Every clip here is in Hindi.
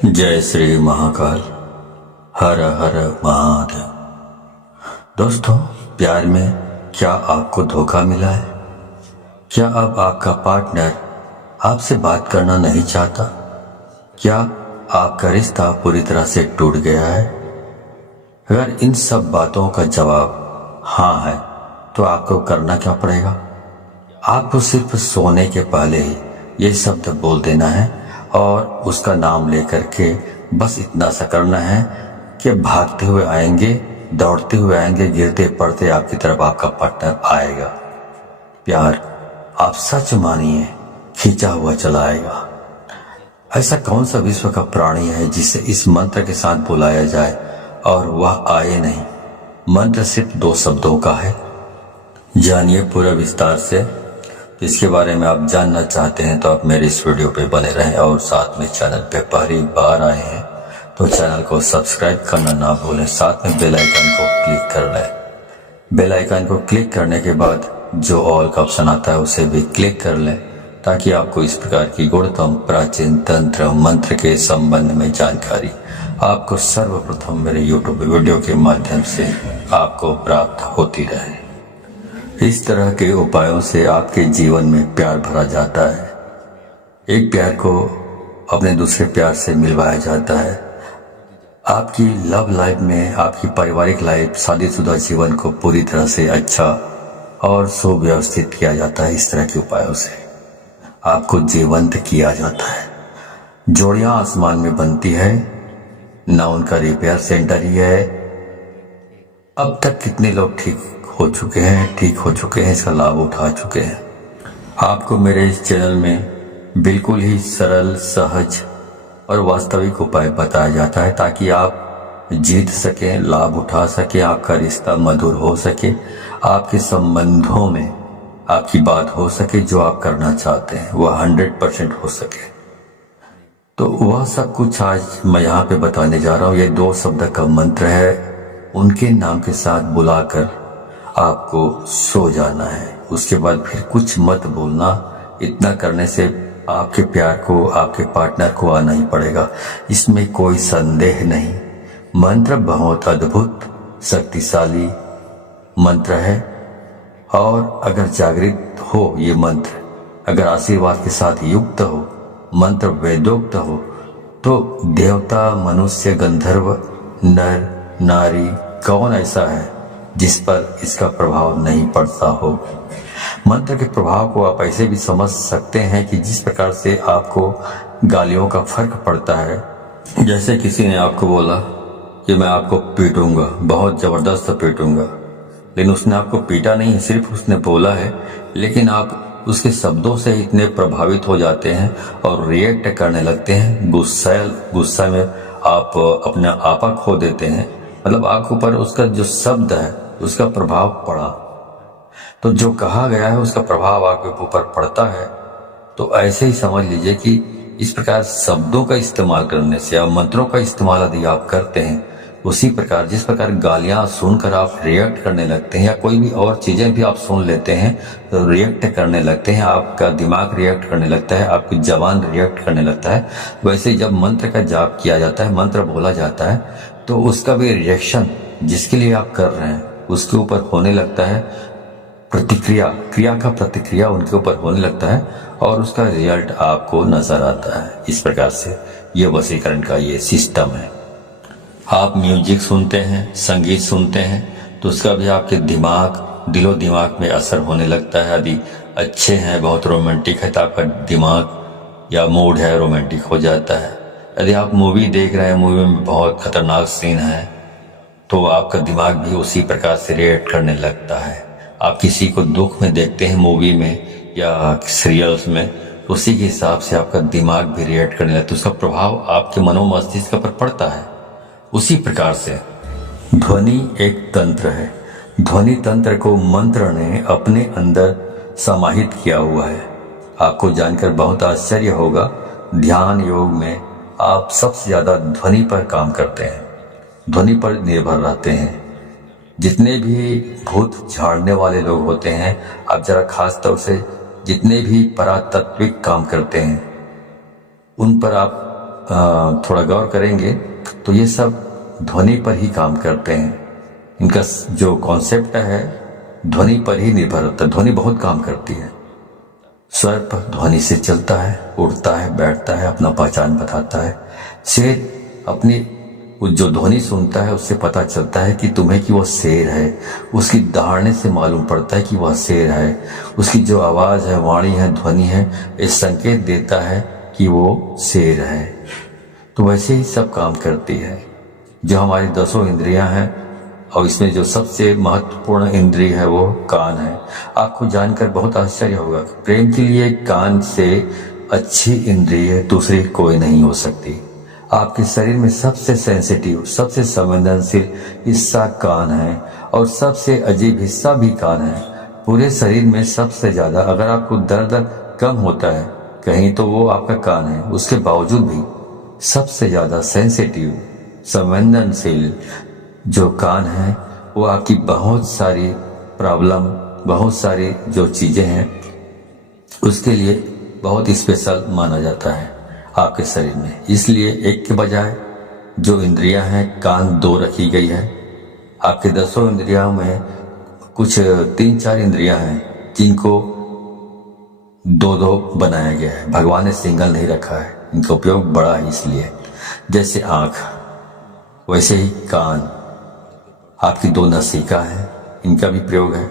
जय श्री महाकाल। हर हर महादेव। दोस्तों, प्यार में क्या आपको धोखा मिला है? क्या अब आपका पार्टनर आपसे बात करना नहीं चाहता? क्या आपका रिश्ता पूरी तरह से टूट गया है? अगर इन सब बातों का जवाब हाँ है तो आपको करना क्या पड़ेगा? आपको सिर्फ सोने के पहले ही ये शब्द बोल देना है और उसका नाम लेकर के बस इतना सा करना है कि भागते हुए आएंगे, दौड़ते हुए आएंगे, गिरते पड़ते आपकी तरफ आपका पार्टनर आएगा। प्यार आप सच मानिए खींचा हुआ चला आएगा। ऐसा कौन सा विश्व का प्राणी है जिसे इस मंत्र के साथ बुलाया जाए और वह आए नहीं? मंत्र सिर्फ 2 शब्दों का है। जानिए पूरा विस्तार से। इसके बारे में आप जानना चाहते हैं तो आप मेरे इस वीडियो पे बने रहें और साथ में चैनल पे पहली बार आए हैं तो चैनल को सब्सक्राइब करना ना भूलें, साथ में बेल आइकन को क्लिक कर लें। बेल आइकन को क्लिक करने के बाद जो ऑल का ऑप्शन आता है उसे भी क्लिक कर लें ताकि आपको इस प्रकार की गुणतम प्राचीन तंत्र मंत्र के संबंध में जानकारी आपको सर्वप्रथम मेरे यूट्यूब वीडियो के माध्यम से आपको प्राप्त होती रहे। इस तरह के उपायों से आपके जीवन में प्यार भरा जाता है। एक प्यार को अपने दूसरे प्यार से मिलवाया जाता है। आपकी लव लाइफ में, आपकी पारिवारिक लाइफ, शादीशुदा जीवन को पूरी तरह से अच्छा और सुव्यवस्थित किया जाता है। इस तरह के उपायों से आपको जीवंत किया जाता है। जोड़ियां आसमान में बनती है ना, उनका रिपेयर सेंटर ही है। अब तक कितने लोग ठीक हो चुके हैं, इसका लाभ उठा चुके हैं। आपको मेरे इस चैनल में बिल्कुल ही सरल, सहज और वास्तविक उपाय बताया जाता है ताकि आप जीत सकें, लाभ उठा सकें, आपका रिश्ता मधुर हो सके, आपके संबंधों में आपकी बात हो सके, जो आप करना चाहते हैं वह 100% हो सके। तो वह सब कुछ आज मैं यहाँ पे बताने जा रहा हूँ। ये 2 शब्द का मंत्र है, उनके नाम के साथ बुलाकर आपको सो जाना है। उसके बाद फिर कुछ मत बोलना। इतना करने से आपके प्यार को, आपके पार्टनर को आना ही पड़ेगा, इसमें कोई संदेह नहीं। मंत्र बहुत अद्भुत शक्तिशाली मंत्र है और अगर जागृत हो ये मंत्र, अगर आशीर्वाद के साथ युक्त हो, मंत्र वेदोक्त हो, तो देवता, मनुष्य, गंधर्व, नर, नारी, कौन ऐसा है जिस पर इसका प्रभाव नहीं पड़ता हो। मंत्र के प्रभाव को आप ऐसे भी समझ सकते हैं कि जिस प्रकार से आपको गालियों का फर्क पड़ता है। जैसे किसी ने आपको बोला कि मैं आपको पीटूंगा, बहुत जबरदस्त पीटूंगा, लेकिन उसने आपको पीटा नहीं है, सिर्फ उसने बोला है, लेकिन आप उसके शब्दों से इतने प्रभावित हो जाते हैं और रिएक्ट करने लगते हैं। गुस्सा में आप अपना आपा खो देते हैं। मतलब आपके ऊपर उसका जो शब्द है उसका प्रभाव पड़ा, तो जो कहा गया है उसका प्रभाव आपके ऊपर पड़ता है। तो ऐसे ही समझ लीजिए कि इस प्रकार शब्दों का इस्तेमाल करने से या मंत्रों का इस्तेमाल यदि आप करते हैं, उसी प्रकार जिस प्रकार गालियां सुनकर आप रिएक्ट करने लगते हैं या कोई भी और चीजें भी आप सुन लेते हैं तो रिएक्ट करने लगते हैं, आपका दिमाग रिएक्ट करने लगता है, आपकी जबान रिएक्ट करने लगता है। वैसे जब मंत्र का जाप किया जाता है, मंत्र बोला जाता है, तो उसका भी रिएक्शन जिसके लिए आप कर रहे हैं उसके ऊपर होने लगता है। क्रिया का प्रतिक्रिया उनके ऊपर होने लगता है और उसका रिजल्ट आपको नजर आता है। इस प्रकार से ये वशीकरण का ये सिस्टम है। आप म्यूजिक सुनते हैं, संगीत सुनते हैं, तो उसका भी आपके दिलो दिमाग में असर होने लगता है। यदि अच्छे हैं, बहुत रोमांटिक है, तो आपका दिमाग या मूड है रोमांटिक हो जाता है। यदि आप मूवी देख रहे हैं, मूवी में बहुत खतरनाक सीन है, तो आपका दिमाग भी उसी प्रकार से रिएक्ट करने लगता है। आप किसी को दुख में देखते हैं मूवी में या सीरियल्स में, तो उसी के हिसाब से आपका दिमाग भी रिएक्ट करने लगता है, उसका प्रभाव आपके मनोमस्तिष्क पर पड़ता है। उसी प्रकार से ध्वनि एक तंत्र है। ध्वनि तंत्र को मंत्र ने अपने अंदर समाहित किया हुआ है। आपको जानकर बहुत आश्चर्य होगा, ध्यान योग में आप सबसे ज्यादा ध्वनि पर काम करते हैं, ध्वनि पर निर्भर रहते हैं। जितने भी भूत झाड़ने वाले लोग होते हैं, आप जरा खास तौर से जितने भी परातात्विक काम करते हैं, उन पर आप थोड़ा गौर करेंगे तो ये सब ध्वनि पर ही काम करते हैं। इनका जो कॉन्सेप्ट है ध्वनि पर ही निर्भर होता है। ध्वनि बहुत काम करती है। स्वर पर ध्वनि से चलता है, उड़ता है, बैठता है, अपना पहचान बताता है। शेर अपनी जो ध्वनि सुनता है उससे पता चलता है कि तुम्हें कि वो शेर है। उसकी दहाड़ने से मालूम पड़ता है कि वह शेर है। उसकी जो आवाज़ है, वाणी है, ध्वनि है, ये संकेत देता है कि वो शेर है। तो वैसे ही सब काम करती है। जो हमारी 10 इंद्रियां हैं और इसमें जो सबसे महत्वपूर्ण इंद्रिय है वो कान है। आपको जानकर बहुत आश्चर्य होगा, प्रेम के लिए कान से अच्छी इंद्रिय दूसरी कोई नहीं हो सकती। आपके शरीर में सबसे सेंसिटिव, सबसे संवेदनशील हिस्सा कान है और सबसे अजीब हिस्सा भी कान है। पूरे शरीर में सबसे ज्यादा अगर आपको दर्द कम होता है कहीं तो वो आपका कान है। उसके बावजूद भी सबसे ज्यादा सेंसिटिव, संवेदनशील जो कान है वो आपकी बहुत सारी प्रॉब्लम, बहुत सारी जो चीजें हैं उसके लिए बहुत स्पेशल माना जाता है आपके शरीर में। इसलिए एक के बजाय जो इंद्रियां हैं कान 2 रखी गई है। आपके 10 इंद्रियों में कुछ 3-4 इंद्रियां हैं जिनको 2-2 बनाया गया है। भगवान ने सिंगल नहीं रखा है, इनका उपयोग बड़ा है। इसलिए जैसे आंख वैसे ही कान, आपकी 2 नसिका है, इनका भी प्रयोग है।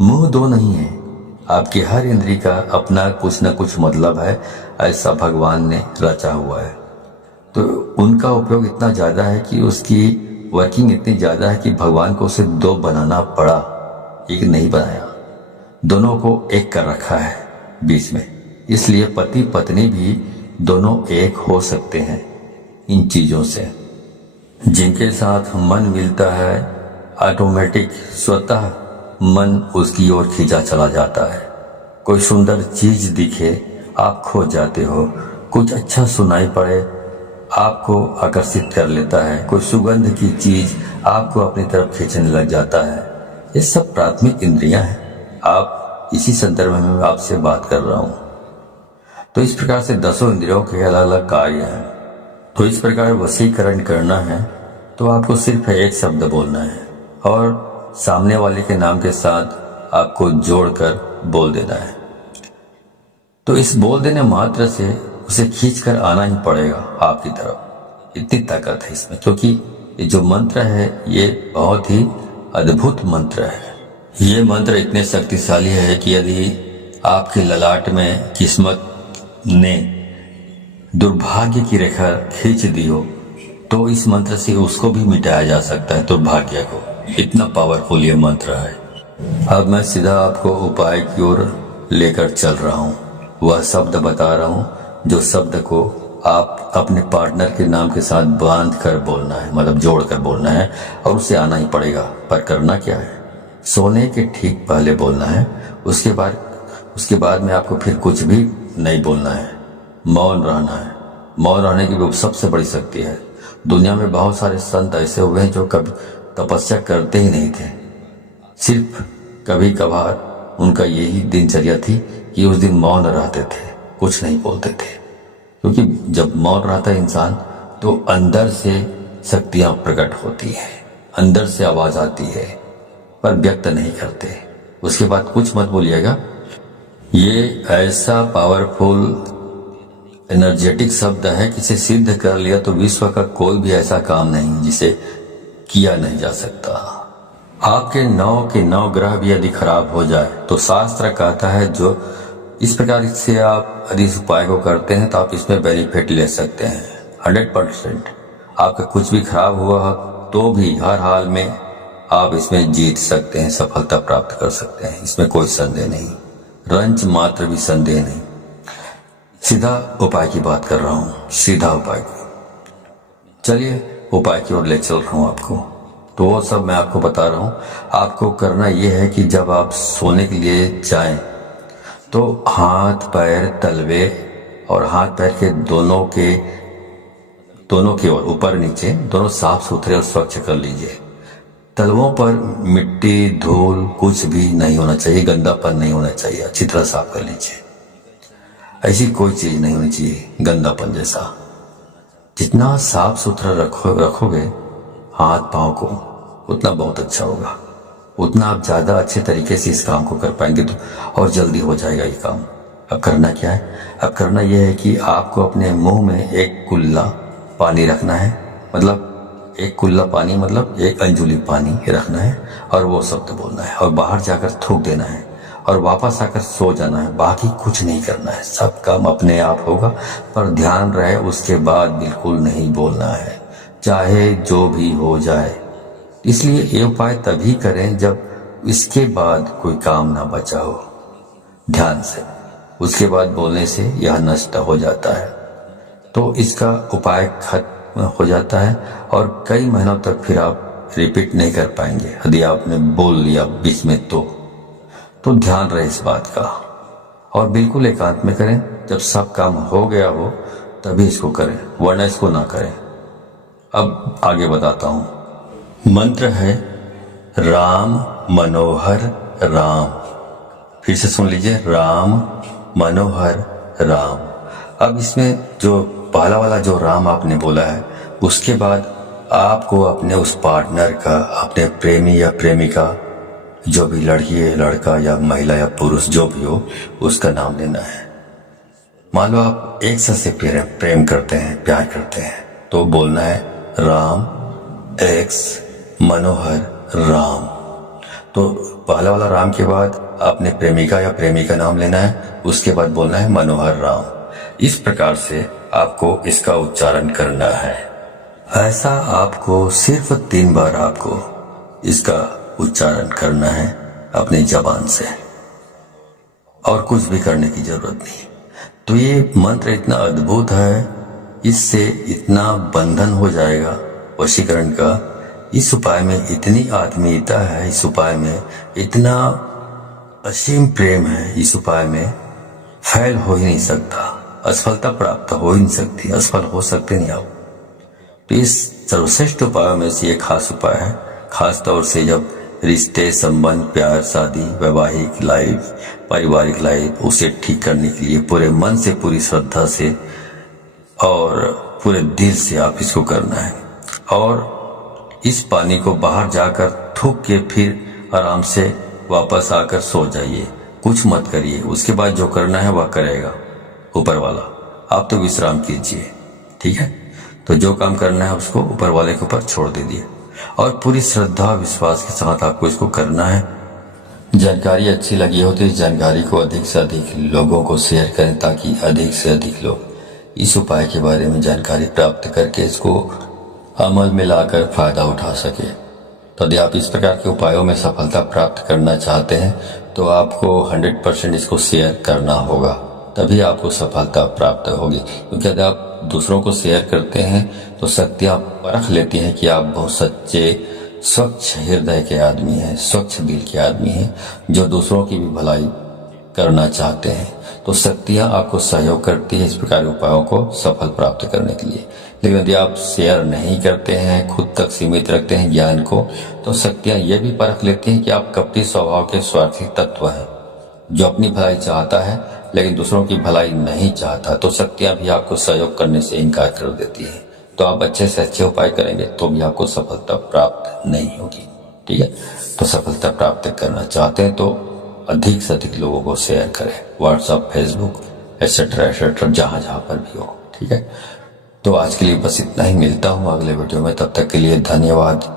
मुंह 2 नहीं है। आपकी हर इंद्री का अपना कुछ न कुछ मतलब है, ऐसा भगवान ने रचा हुआ है। तो उनका उपयोग इतना ज्यादा है कि उसकी वर्किंग इतनी ज्यादा है कि भगवान को उसे 2 बनाना पड़ा, एक नहीं बनाया। दोनों को एक कर रखा है बीच में। इसलिए पति पत्नी भी दोनों एक हो सकते हैं इन चीजों से। जिनके साथ मन मिलता है ऑटोमेटिक स्वतः मन उसकी ओर खींचा चला जाता है। कोई सुंदर चीज दिखे आप खो जाते हो। कुछ अच्छा सुनाई पड़े आपको आकर्षित कर लेता है। कोई सुगंध की चीज आपको अपनी तरफ खींचने लग जाता है। ये सब प्राथमिक इंद्रियां हैं। आप इसी संदर्भ में मैं आपसे बात कर रहा हूँ। तो इस प्रकार से 10 इंद्रियों के अलग अलग कार्य हैं। तो इस प्रकार वशीकरण करना है तो आपको सिर्फ एक शब्द बोलना है और सामने वाले के नाम के साथ आपको जोड़कर बोल देना है। तो इस बोल देने मात्र से उसे खींचकर आना ही पड़ेगा आपकी तरफ। इतनी ताकत है इसमें, क्योंकि ये जो मंत्र है ये बहुत ही अद्भुत मंत्र है। ये मंत्र इतने शक्तिशाली है कि यदि आपके ललाट में किस्मत ने दुर्भाग्य की रेखा खींच दी हो तो इस मंत्र से उसको भी मिटाया जा सकता है, दुर्भाग्य को। इतना पावरफुल ये मंत्र है। अब मैं सीधा आपको उपाय की ओर लेकर चल रहा हूँ। वह शब्द बता रहा हूँ जो शब्द को आप अपने पार्टनर के नाम के साथ बांध कर बोलना है, मतलब जोड़ कर बोलना है और उसे आना ही पड़ेगा। पर करना क्या है, सोने के ठीक पहले बोलना है। उसके बाद में आपको फिर कुछ भी नहीं बोलना है, मौन रहना है। मौन रहने की सबसे बड़ी शक्ति है। दुनिया में बहुत सारे संत ऐसे हुए हैं जो कभी तपस्या करते ही नहीं थे। सिर्फ कभी कभार उनका यही दिनचर्या थी कि उस दिन मौन रहते थे, कुछ नहीं बोलते थे। क्योंकि जब मौन रहता है इंसान तो अंदर से शक्तियां प्रकट होती है, अंदर से आवाज आती है, पर व्यक्त नहीं करते। उसके बाद कुछ मत बोलिएगा। ये ऐसा पावरफुल एनर्जेटिक शब्द है कि इसे सिद्ध कर लिया तो विश्व का कोई भी ऐसा काम नहीं जिसे किया नहीं जा सकता। आपके 9 के 9 ग्रह भी यदि खराब हो जाए तो शास्त्र कहता है जो इस प्रकार से आप यदि इस उपाय को करते हैं तो आप इसमें बेनिफिट ले सकते हैं 100%। आपका कुछ भी खराब हुआ तो भी हर हाल में आप इसमें जीत सकते हैं, सफलता प्राप्त कर सकते हैं। इसमें कोई संदेह नहीं, रंच मात्र भी संदेह नहीं। सीधा उपाय की बात कर रहा हूँ, सीधा उपाय की। चलिए उपाय की ओर ले चल रहा हूँ आपको। तो वो सब मैं आपको बता रहा हूँ। आपको करना ये है कि जब आप सोने के लिए जाएं तो हाथ पैर तलवे और हाथ पैर के दोनों के ओर ऊपर नीचे दोनों साफ सुथरे और स्वच्छ कर लीजिए। तलवों पर मिट्टी धूल कुछ भी नहीं होना चाहिए, गंदापन नहीं होना चाहिए। अच्छी तरह साफ कर लीजिए। ऐसी कोई चीज नहीं होनी चाहिए गंदापन जैसा। जितना साफ सुथरा रखोगे हाथ पाँव को, उतना बहुत अच्छा होगा, उतना आप ज़्यादा अच्छे तरीके से इस काम को कर पाएंगे तो और जल्दी हो जाएगा ये काम। अब करना क्या है? अब करना यह है कि आपको अपने मुंह में एक कुल्ला पानी रखना है, मतलब एक कुल्ला पानी मतलब एक अंजुली पानी रखना है और वो शब्द बोलना है और बाहर जाकर थूक देना है और वापस आकर सो जाना है। बाकी कुछ नहीं करना है, सब काम अपने आप होगा, पर ध्यान रहे उसके बाद बिल्कुल नहीं बोलना है, चाहे जो भी हो जाए। इसलिए ये उपाय तभी करें जब इसके बाद कोई काम ना बचा हो। ध्यान से उसके बाद बोलने से यह नष्ट हो जाता है, तो इसका उपाय खत्म हो जाता है और कई महीनों तक फिर आप रिपीट नहीं कर पाएंगे यदि आपने बोल लिया बीच में तो ध्यान रहे इस बात का। और बिल्कुल एकांत में करें, जब सब काम हो गया हो तभी इसको करें, वरना इसको ना करें। अब आगे बताता हूं। मंत्र है राम मनोहर राम। फिर से सुन लीजिए, राम मनोहर राम। अब इसमें जो पहला वाला जो राम आपने बोला है, उसके बाद आपको अपने उस पार्टनर का, अपने प्रेमी या प्रेमिका, जो भी लड़की है, लड़का या महिला या पुरुष जो भी हो, उसका नाम लेना है। मान लो आप एक से प्रेम करते हैं, प्यार करते हैं, तो बोलना है राम एक्स मनोहर राम। तो पहला वाला राम के बाद आपने प्रेमिका या प्रेमी का नाम लेना है, उसके बाद बोलना है मनोहर राम। इस प्रकार से आपको इसका उच्चारण करना है। ऐसा आपको सिर्फ 3 बार आपको इसका उच्चारण करना है अपनी जबान से, और कुछ भी करने की जरूरत नहीं। तो ये मंत्र इतना अद्भुत है, इससे इतना बंधन हो जाएगा वशीकरण का। इस उपाय में इतनी आत्मीयता है, इस उपाय में इतना असीम प्रेम है, इस उपाय में फैल हो ही नहीं सकता, असफलता प्राप्त हो ही नहीं सकती, असफल हो सकते नहीं आप। तो इस सर्वश्रेष्ठ उपायों में से एक खास उपाय है, खास तौर से जब रिश्ते, संबंध, प्यार, शादी, वैवाहिक लाइफ, पारिवारिक लाइफ, उसे ठीक करने के लिए पूरे मन से, पूरी श्रद्धा से और पूरे दिल से आप इसको करना है। और इस पानी को बाहर जाकर थूक के फिर आराम से वापस आकर सो जाइए, कुछ मत करिए। उसके बाद जो करना है वह करेगा ऊपर वाला, आप तो विश्राम कीजिए, ठीक है। तो जो काम करना है उसको ऊपर वाले के ऊपर छोड़ दीजिए और पूरी श्रद्धा विश्वास के साथ आपको इसको करना है। जानकारी अच्छी लगी हो तो इस जानकारी को अधिक से अधिक लोगों को शेयर करें, ताकि अधिक से अधिक लोग इस उपाय के बारे में जानकारी प्राप्त करके इसको अमल में लाकर फायदा उठा सके। तो यदि आप इस प्रकार के उपायों में सफलता प्राप्त करना चाहते हैं तो आपको 100% इसको शेयर करना होगा, तभी आपको सफलता प्राप्त होगी। क्योंकि यदि आप दूसरों को शेयर करते हैं तो शक्तियाँ परख लेती हैं कि आप बहुत सच्चे, स्वच्छ हृदय के आदमी हैं, स्वच्छ दिल के आदमी हैं, जो दूसरों की भी भलाई करना चाहते हैं। तो शक्तियाँ आपको सहयोग करती है इस प्रकार के उपायों को सफल प्राप्त करने के लिए। लेकिन यदि आप शेयर नहीं करते हैं, खुद तक सीमित रखते हैं ज्ञान को, तो शक्तियाँ ये भी परख लेती हैं कि आप कपटी स्वभाव के स्वार्थी तत्व हैं, जो अपनी भलाई चाहता है लेकिन दूसरों की भलाई नहीं चाहता। तो शक्तियाँ भी आपको सहयोग करने से इनकार कर देती है। तो आप अच्छे से अच्छे उपाय करेंगे तो भी आपको सफलता प्राप्त नहीं होगी, ठीक है। तो सफलता प्राप्त करना चाहते हैं तो अधिक से अधिक लोगों को शेयर करें, व्हाट्सएप, फेसबुक एटसेट्रा एटसेट्रा, जहाँ जहाँ पर भी हो, ठीक है। तो आज के लिए बस इतना ही, मिलता हूँ अगले वीडियो में, तब तक के लिए धन्यवाद।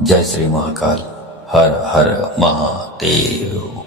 जय श्री महाकाल, हर हर महादेव।